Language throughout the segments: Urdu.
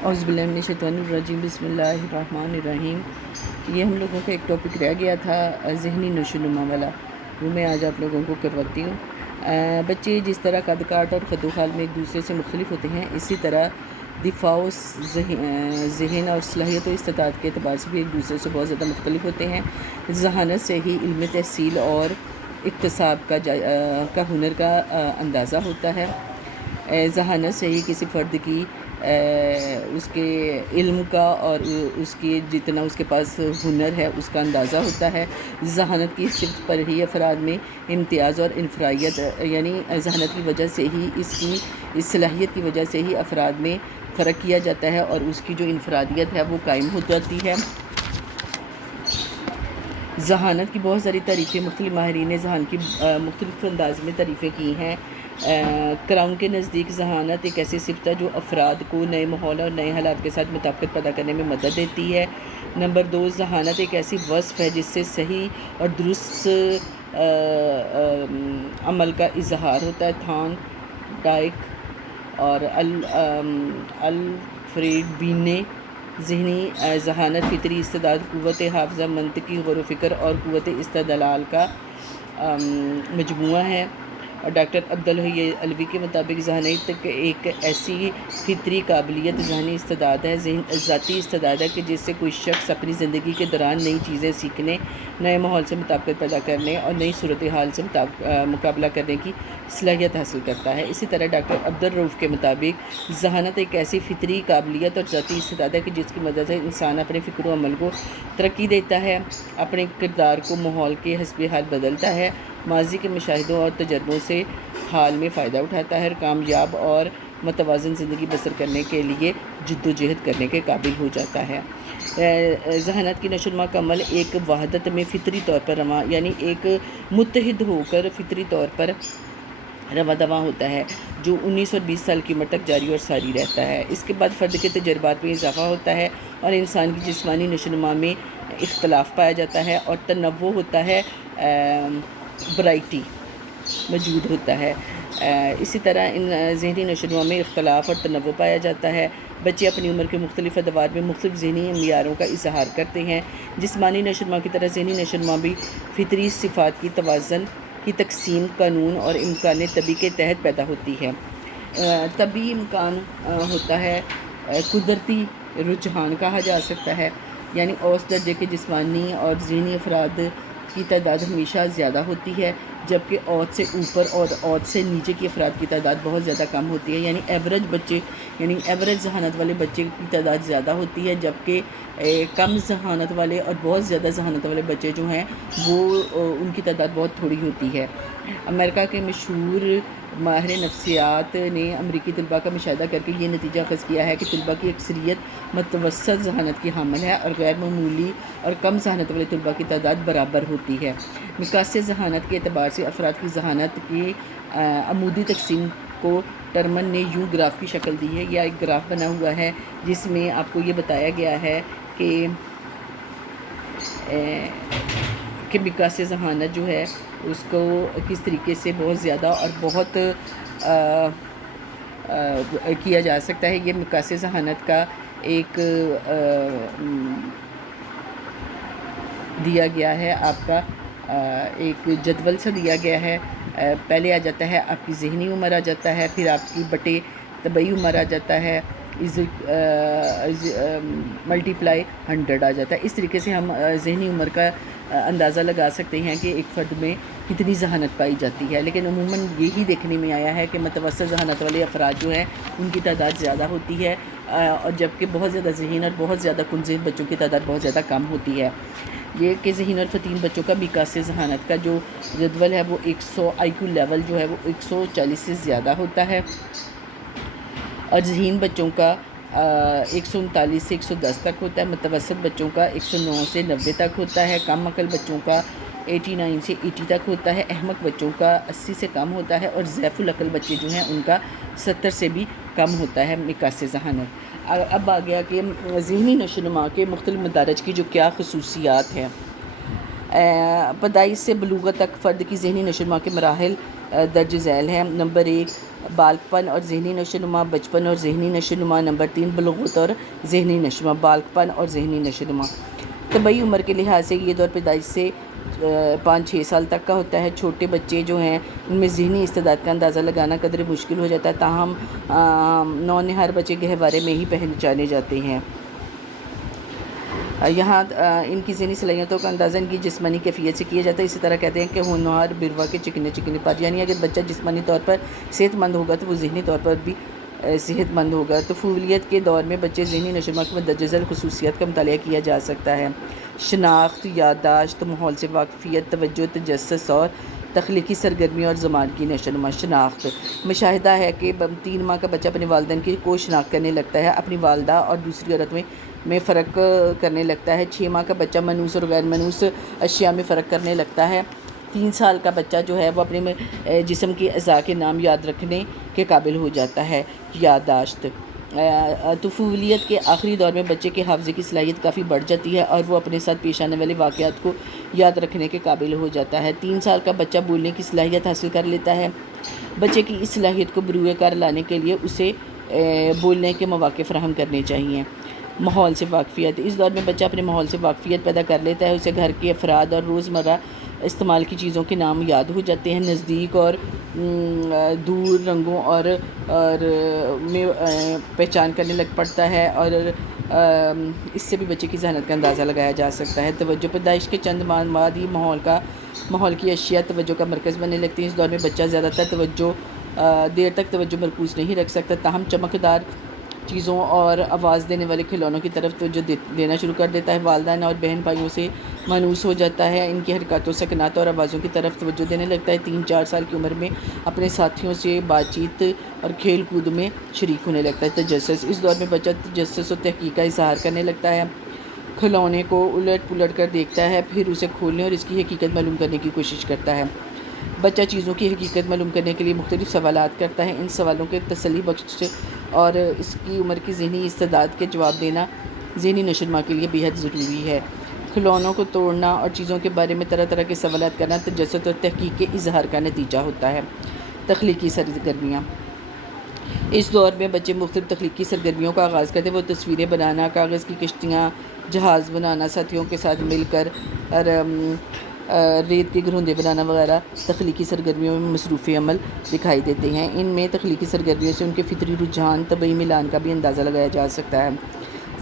اعوذ باللہ من الشیطان الرجیم، بسم اللہ الرحمن الرحیم۔ یہ ہم لوگوں کا ایک ٹاپک رہ گیا تھا ذہنی نشو و نما والا، وہ میں آج آپ لوگوں کو کرواتی ہوں۔ بچے جس طرح قد کاٹ اور خد و خال میں ایک دوسرے سے مختلف ہوتے ہیں، اسی طرح دفاع و ذہن اور صلاحیت و استطاعت کے اعتبار سے بھی ایک دوسرے سے بہت زیادہ مختلف ہوتے ہیں۔ ذہانت سے ہی علم تحصیل اور اکتساب کا ہنر کا اندازہ ہوتا ہے۔ ذہانت سے ہی کسی فرد کی اس کے علم کا اور اس کی جتنا اس کے پاس ہنر ہے اس کا اندازہ ہوتا ہے۔ ذہانت کی صفت پر ہی افراد میں امتیاز اور انفرادیت، یعنی ذہانت کی وجہ سے ہی اس صلاحیت کی وجہ سے ہی افراد میں فرق کیا جاتا ہے اور اس کی جو انفرادیت ہے وہ قائم ہو جاتی ہے۔ ذہانت کی بہت ساری تعریفیں مختلف ماہرین نے ذہان کی مختلف انداز میں تعریفیں کی ہیں۔ کراؤن کے نزدیک ذہانت ایک ایسی صفت ہے جو افراد کو نئے ماحول اور نئے حالات کے ساتھ مطابقت پیدا کرنے میں مدد دیتی ہے۔ نمبر 2، ذہانت ایک ایسی وصف ہے جس سے صحیح اور درست عمل کا اظہار ہوتا ہے۔ تھان ڈائک اور الفریڈ بین نے ذہنی ذہانت فطری استعداد، قوت حافظہ، منطقی غور و فکر اور قوت استدلال کا مجموعہ ہے۔ اور ڈاکٹر عبدالحی علوی کے مطابق ذہانت ایک ایسی فطری قابلیت، ذہنی استعداد ہے، ذاتی استعداد ہے کہ جس سے کوئی شخص اپنی زندگی کے دوران نئی چیزیں سیکھنے، نئے ماحول سے مطابقت پیدا کرنے اور نئی صورتحال سے مقابلہ کرنے کی صلاحیت حاصل کرتا ہے۔ اسی طرح ڈاکٹر عبدالرؤف کے مطابق ذہانت ایک ایسی فطری قابلیت اور ذاتی استعداد ہے کہ جس کی مدد سے انسان اپنے فکر و عمل کو ترقی دیتا ہے، اپنے کردار کو ماحول کے حسب حال بدلتا ہے، ماضی کے مشاہدوں اور تجربوں سے حال میں فائدہ اٹھاتا ہے اور کامیاب اور متوازن زندگی بسر کرنے کے لیے جد و جہد کرنے کے قابل ہو جاتا ہے۔ ذہانت کی نشو و نما کا عمل ایک وحدت میں فطری طور پر رواں، یعنی ایک متحد ہو کر فطری طور پر رواں دواں ہوتا ہے، جو 19 اور 20 سال کی عمر تک جاری اور ساری رہتا ہے۔ اس کے بعد فرد کے تجربات میں اضافہ ہوتا ہے اور انسان کی جسمانی نشو و نما میں اختلاف پایا جاتا ہے اور تنوع ہوتا ہے، ورائٹی موجود ہوتا ہے۔ اسی طرح ان ذہنی نشو و نما میں اختلاف اور تنوع پایا جاتا ہے۔ بچے اپنی عمر کے مختلف ادوار میں مختلف ذہنی معیاروں کا اظہار کرتے ہیں۔ جسمانی نشو و نما کی طرح ذہنی نشو و نما بھی فطری صفات کی توازن کی تقسیم، قانون اور امکان طبی کے تحت پیدا ہوتی ہے۔ طبی امکان ہوتا ہے، قدرتی رجحان کہا جا سکتا ہے، یعنی اوسط درجے کے جسمانی اور ذہنی افراد کی تعداد ہمیشہ زیادہ ہوتی ہے، جبکہ اوسط سے اوپر اور اوسط سے نیچے کی افراد کی تعداد بہت زیادہ کم ہوتی ہے، یعنی ایوریج ذہانت والے بچے کی تعداد زیادہ ہوتی ہے، جبکہ کم ذہانت والے اور بہت زیادہ ذہانت والے بچے جو ہیں وہ ان کی تعداد بہت تھوڑی ہوتی ہے۔ امریکہ کے مشہور ماہر نفسیات نے امریکی طلباء کا مشاہدہ کر کے یہ نتیجہ اخذ کیا ہے کہ طلباء کی اکثریت متوسط ذہانت کی حامل ہے اور غیر معمولی اور کم ذہانت والے طلباء کی تعداد برابر ہوتی ہے۔ مقیاس ذہانت کے اعتبار سے افراد کی ذہانت کی عمودی تقسیم کو ٹرمن نے یوں گراف کی شکل دی ہے، یا ایک گراف بنا ہوا ہے جس میں آپ کو یہ بتایا گیا ہے کہ مقیاس ذہانت جو ہے اس کو کس طریقے سے بہت زیادہ اور بہت کیا جا سکتا ہے۔ یہ مقیاس ذہانت کا ایک دیا گیا ہے، آپ کا ایک جدول سا دیا گیا ہے۔ پہلے آ جاتا ہے آپ کی ذہنی عمر، آ جاتا ہے پھر آپ کی بٹے طبعی عمر آ جاتا ہے، ملٹیپلائی 100 آ جاتا ہے۔ اس طریقے سے ہم ذہنی عمر کا اندازہ لگا سکتے ہیں کہ ایک فرد میں کتنی ذہانت پائی جاتی ہے، لیکن عموماً یہی دیکھنے میں آیا ہے کہ متوسط ذہانت والے افراد جو ہیں ان کی تعداد زیادہ ہوتی ہے، اور جبکہ بہت زیادہ ذہین اور بہت زیادہ کنذہن بچوں کی تعداد بہت زیادہ کم ہوتی ہے۔ یہ کہ ذہین اور فطین بچوں کا مقیاس ذہانت کا جو جدول ہے وہ 100 IQ لیول جو ہے وہ 140 سے زیادہ ہوتا ہے، اور ذہین بچوں کا 139 سے 110 تک ہوتا ہے، متوسط بچوں کا 109 سے 90 تک ہوتا ہے، کم عقل بچوں کا 89 سے 80 تک ہوتا ہے، احمق بچوں کا 80 سے کم ہوتا ہے، اور ضعیف العقل بچے جو ہیں ان کا 70 سے بھی کم ہوتا ہے مقیاس ذہانت۔ اب آ گیا کہ ذہنی نشو و نما کے مختلف مدارج کی جو کیا خصوصیات ہیں۔ پیدائش سے بلوغت تک فرد کی ذہنی نشو و نما کے مراحل درج ذیل ہیں۔ نمبر 1، بالغپن اور ذہنی نشوونما، بچپن اور ذہنی نشوونما. نمبر 3 بلوغت اور ذہنی نشوونما، بالغپن اور ذہنی نشوونما. طبعی عمر کے لحاظ سے یہ دور پیدائش سے 5-6 سال تک کا ہوتا ہے. چھوٹے بچے جو ہیں ان میں ذہنی استعداد کا اندازہ لگانا قدرے مشکل ہو جاتا ہے، تاہم نونہار بچے گہوارے میں ہی پہچانے جاتے ہیں. یہاں ان کی ذہنی صلاحیتوں کا اندازہ ان کی جسمانی کیفیت سے کیا جاتا ہے. اسی طرح کہتے ہیں کہ ہونہار بروا کے چکنے چکنے پر، یعنی اگر بچہ جسمانی طور پر صحت مند ہوگا تو وہ ذہنی طور پر بھی صحت مند ہوگا. طفولیت کے دور میں بچے ذہنی نشوونما کی مندرجہ ذیل خصوصیات کا مطالعہ کیا جا سکتا ہے. شناخت، یادداشت، ماحول سے واقفیت، توجہ، تجسس اور تخلیقی سرگرمی اور زبان کی نشوونما. شناخت، مشاہدہ ہے کہ 3 ماہ کا بچہ اپنے والدین کی کو شناخت کرنے لگتا ہے، اپنی والدہ اور دوسری عورت میں فرق کرنے لگتا ہے. 6 ماہ کا بچہ منوس اور غیر منوس اشیاء میں فرق کرنے لگتا ہے. 3 سال کا بچہ جو ہے وہ اپنے جسم کے اعضاء کے نام یاد رکھنے کے قابل ہو جاتا ہے. یادداشت، طفولیت کے آخری دور میں بچے کے حافظے کی صلاحیت کافی بڑھ جاتی ہے اور وہ اپنے ساتھ پیش آنے والے واقعات کو یاد رکھنے کے قابل ہو جاتا ہے. 3 سال کا بچہ بولنے کی صلاحیت حاصل کر لیتا ہے. بچے کی اس صلاحیت کو بروئے کار لانے کے لیے اسے بولنے کے مواقع فراہم کرنے چاہیے. ماحول سے واقفیت، اس دور میں بچہ اپنے ماحول سے واقفیت پیدا کر لیتا ہے. اسے گھر کے افراد اور روزمرہ استعمال کی چیزوں کے نام یاد ہو جاتے ہیں. نزدیک اور دور رنگوں اور میں پہچان کرنے لگ پڑتا ہے اور اس سے بھی بچے کی ذہانت کا اندازہ لگایا جا سکتا ہے. توجہ، پیدائش کے چند ماہ بعد ہی ماحول کی اشیاء توجہ کا مرکز بننے لگتی ہیں. اس دور میں بچہ زیادہ تر دیر تک توجہ مرکوز نہیں رکھ سکتا، تاہم چمکدار چیزوں اور آواز دینے والے کھلونوں کی طرف توجہ دینا شروع کر دیتا ہے. والدین اور بہن بھائیوں سے مانوس ہو جاتا ہے، ان کی حرکاتوں، سکنات اور آوازوں کی طرف توجہ دینے لگتا ہے. 3-4 سال کی عمر میں اپنے ساتھیوں سے بات چیت اور کھیل کود میں شریک ہونے لگتا ہے. تجسس، اس دور میں بچہ تجسس اور تحقیق کا اظہار کرنے لگتا ہے. کھلونے کو الٹ پلٹ کر دیکھتا ہے، پھر اسے کھولنے اور اس کی حقیقت معلوم کرنے کی کوشش کرتا ہے. بچہ چیزوں کی حقیقت معلوم کرنے کے لیے مختلف سوالات کرتا ہے. ان سوالوں کے تسلی بخش اور اس کی عمر کی ذہنی استعداد کے جواب دینا ذہنی نشوونما کے لیے بے حد ضروری ہے. کھلونوں کو توڑنا اور چیزوں کے بارے میں طرح طرح کے سوالات کرنا تجسس اور تحقیق کے اظہار کا نتیجہ ہوتا ہے. تخلیقی سرگرمیاں، اس دور میں بچے مختلف تخلیقی سرگرمیوں کا آغاز کرتے ہیں. وہ تصویریں بنانا، کاغذ کی کشتیاں، جہاز بنانا، ساتھیوں کے ساتھ مل کر اور ریت کے گھروندے بنانا وغیرہ تخلیقی سرگرمیوں میں مصروف عمل دکھائی دیتے ہیں. ان میں تخلیقی سرگرمیوں سے ان کے فطری رجحان، طبعی میلان کا بھی اندازہ لگایا جا سکتا ہے.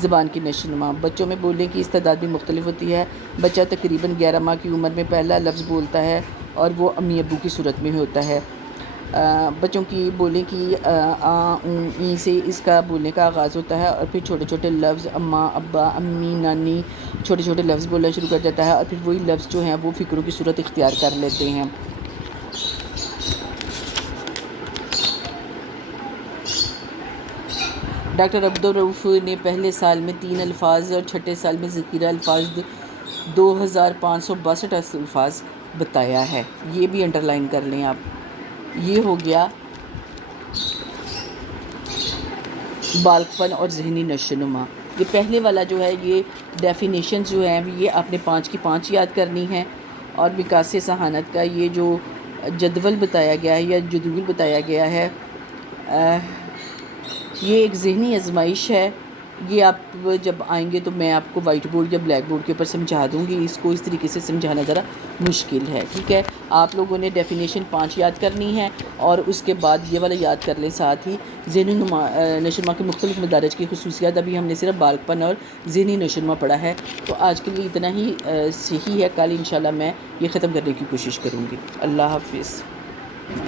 زبان کی نشوونما، بچوں میں بولنے کی استعداد بھی مختلف ہوتی ہے. بچہ تقریباً 11 ماہ کی عمر میں پہلا لفظ بولتا ہے اور وہ امی ابو کی صورت میں ہوتا ہے. بچوں کی بولنے کی ای سے اس کا بولنے کا آغاز ہوتا ہے اور پھر چھوٹے چھوٹے لفظ اماں، ابا، امی، نانی، چھوٹے چھوٹے لفظ بولنا شروع کر دیتا ہے اور پھر وہی لفظ جو ہیں وہ فکروں کی صورت اختیار کر لیتے ہیں. ڈاکٹر عبدالرؤف نے پہلے سال میں 3 الفاظ اور چھٹے سال میں ذخیرہ الفاظ 2562 الفاظ بتایا ہے. یہ بھی انڈر لائن کر لیں آپ. یہ ہو گیا بالغپن اور ذہنی نشوونما. یہ پہلے والا جو ہے یہ ڈیفینیشنز جو ہیں یہ آپ نے 5 کی 5 یاد کرنی ہیں. اور وکاس ذہانت کا یہ جو جدول بتایا گیا ہے یا جدول بتایا گیا ہے یہ ایک ذہنی آزمائش ہے. یہ آپ جب آئیں گے تو میں آپ کو وائٹ بورڈ یا بلیک بورڈ کے اوپر سمجھا دوں گی. اس کو اس طریقے سے سمجھانا ذرا مشکل ہے، ٹھیک ہے. آپ لوگوں نے ڈیفینیشن 5 یاد کرنی ہے اور اس کے بعد یہ والا یاد کر لیں. ساتھ ہی ذہنی نشوونما کے مختلف مدارج کی خصوصیات. ابھی ہم نے صرف بالغپن اور ذہنی نشوونما پڑھا ہے، تو آج کے لیے اتنا ہی صحیح ہے. کل انشاءاللہ میں یہ ختم کرنے کی کوشش کروں گی. اللہ حافظ.